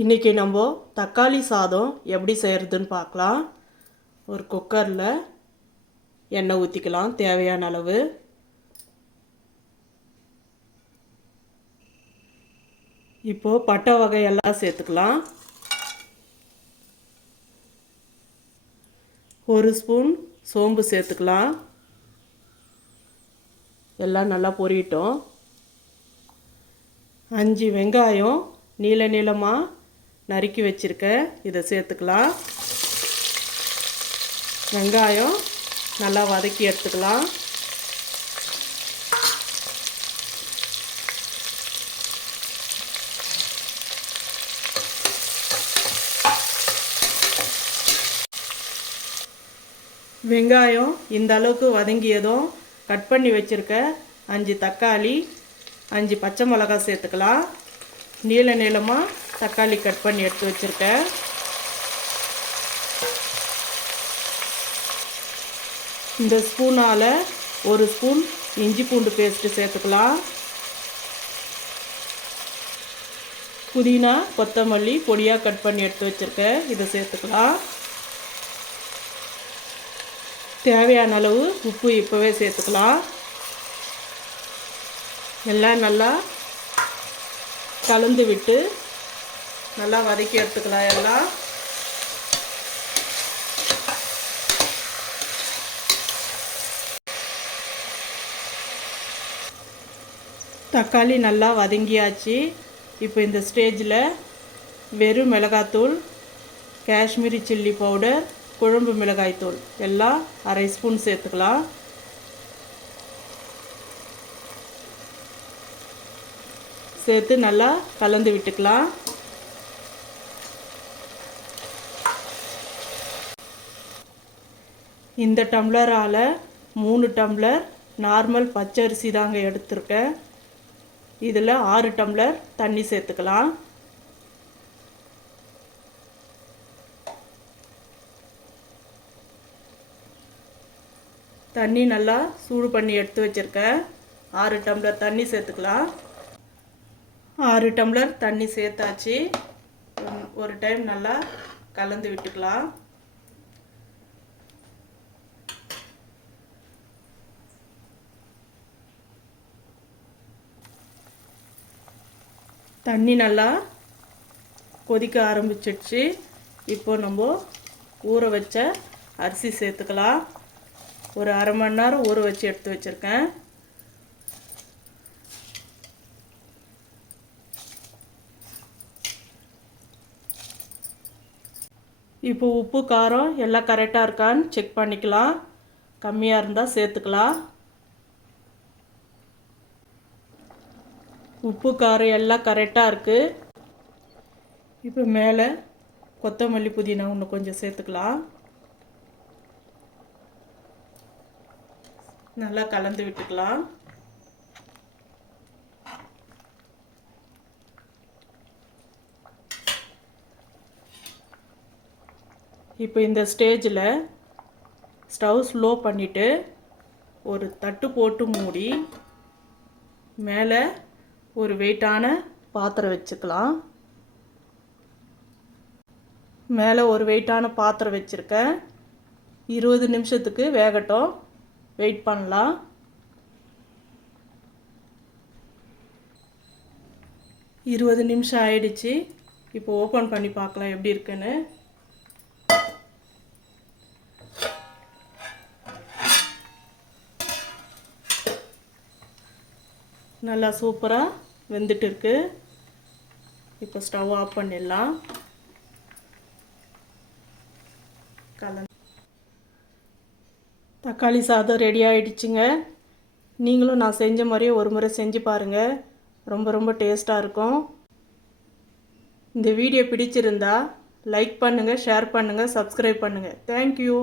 இன்றைக்கி நம்ம தக்காளி சாதம் எப்படி செய்கிறதுன்னு பார்க்கலாம். ஒரு குக்கரில் எண்ணெய் ஊற்றிக்கலாம் தேவையான அளவு. இப்போது பட்டை வகையெல்லாம் சேர்த்துக்கலாம். ஒரு ஸ்பூன் சோம்பு சேர்த்துக்கலாம். எல்லாம் நல்லா பொரியட்டும். அஞ்சு வெங்காயம் நீள நீளமாக நறுக்கி வச்சுருக்க. இதை சேர்த்துக்கலாம். வெங்காயம் நல்லா வதக்கி எடுத்துக்கலாம். வெங்காயம் இந்த அளவுக்கு வதங்கியதும் கட் பண்ணி வச்சுருக்க அஞ்சு தக்காளி அஞ்சு பச்சை மிளகாய் சேர்த்துக்கலாம். நீள நீளமாக தக்காளி கட் பண்ணி எடுத்து வச்சுருக்கேன். இந்த ஸ்பூனால் ஒரு ஸ்பூன் இஞ்சி பூண்டு பேஸ்ட்டு சேர்த்துக்கலாம். புதினா கொத்தமல்லி பொடியாக கட் பண்ணி எடுத்து வச்சுருக்கேன். இதை சேர்த்துக்கலாம். தேவையான அளவு உப்பு இப்போவே சேர்த்துக்கலாம். எல்லாம் நல்லா கலந்து விட்டு நல்லா வதக்கி எடுத்துக்கலாம் எல்லாம். தக்காளி நல்லா வதங்கியாச்சு. இப்போ இந்த ஸ்டேஜில் வெறும் மிளகாத்தூள் காஷ்மீரி சில்லி பவுடர் குழம்பு மிளகாய்த்தூள் எல்லாம் அரை ஸ்பூன் சேர்த்துக்கலாம். சேர்த்து நல்லா கலந்து விட்டுக்கலாம். இந்த டம்ளரால் மூணு டம்ளர் நார்மல் பச்சரிசி தாங்க எடுத்திருக்கேன். இதில் ஆறு டம்ளர் தண்ணி சேர்த்துக்கலாம். தண்ணி நல்லா சூடு பண்ணி எடுத்து வச்சுருக்கேன். ஆறு டம்ளர் தண்ணி சேர்த்துக்கலாம். ஆறு டம்ளர் தண்ணி சேர்த்தாச்சு. ஒரு டைம் நல்லா கலந்து விட்டுக்கலாம். தண்ணி நல்லா கொதிக்க ஆரம்பிச்சிடுச்சு. இப்போ நம்ம ஊற வச்ச அரிசி சேர்த்துக்கலாம். ஒரு அரை மணி நேரம் ஊற வச்சு எடுத்து வச்சுருக்கேன். இப்போ உப்பு காரம் எல்லாம் கரெக்டாக இருக்கான்னு செக் பண்ணிக்கலாம். கம்மியாக இருந்தால் சேர்த்துக்கலாம். உப்பு காரம் எல்லாம் கரெக்டாக இருக்குது இப்போ மேலே கொத்தமல்லி புதினா ஒன்று கொஞ்சம் சேர்த்துக்கலாம். நல்லா கலந்து விட்டுக்கலாம். இப்போ இந்த ஸ்டேஜில் ஸ்டவ் ஸ்லோ பண்ணிவிட்டு ஒரு தட்டு போட்டு மூடி மேலே ஒரு வெயிட்டான பாத்திரம் வச்சுக்கலாம். மேலே ஒரு வெயிட்டான பாத்திரம் வச்சுருக்கேன். இருபது நிமிஷத்துக்கு வேகட்டும். வெயிட் பண்ணலாம். இருபது நிமிஷம் ஆயிடுச்சு. இப்போ ஓப்பன் பண்ணி பார்க்கலாம் எப்படி இருக்குன்னு. நல்லா சூப்பராக வெந்துட்டு இருக்கு இப்போ ஸ்டவ் ஆஃப் பண்ணிடலாம். கலந்து தக்காளி சாதம் ரெடி ஆகிடுச்சிங்க நீங்களும் நான் செஞ்ச மாதிரியே ஒரு முறை செஞ்சு பாருங்கள் ரொம்ப ரொம்ப டேஸ்ட்டாக இருக்கும். இந்த வீடியோ பிடிச்சிருந்தா லைக் பண்ணுங்கள் ஷேர் பண்ணுங்கள் சப்ஸ்கிரைப் பண்ணுங்கள் தேங்க்யூ.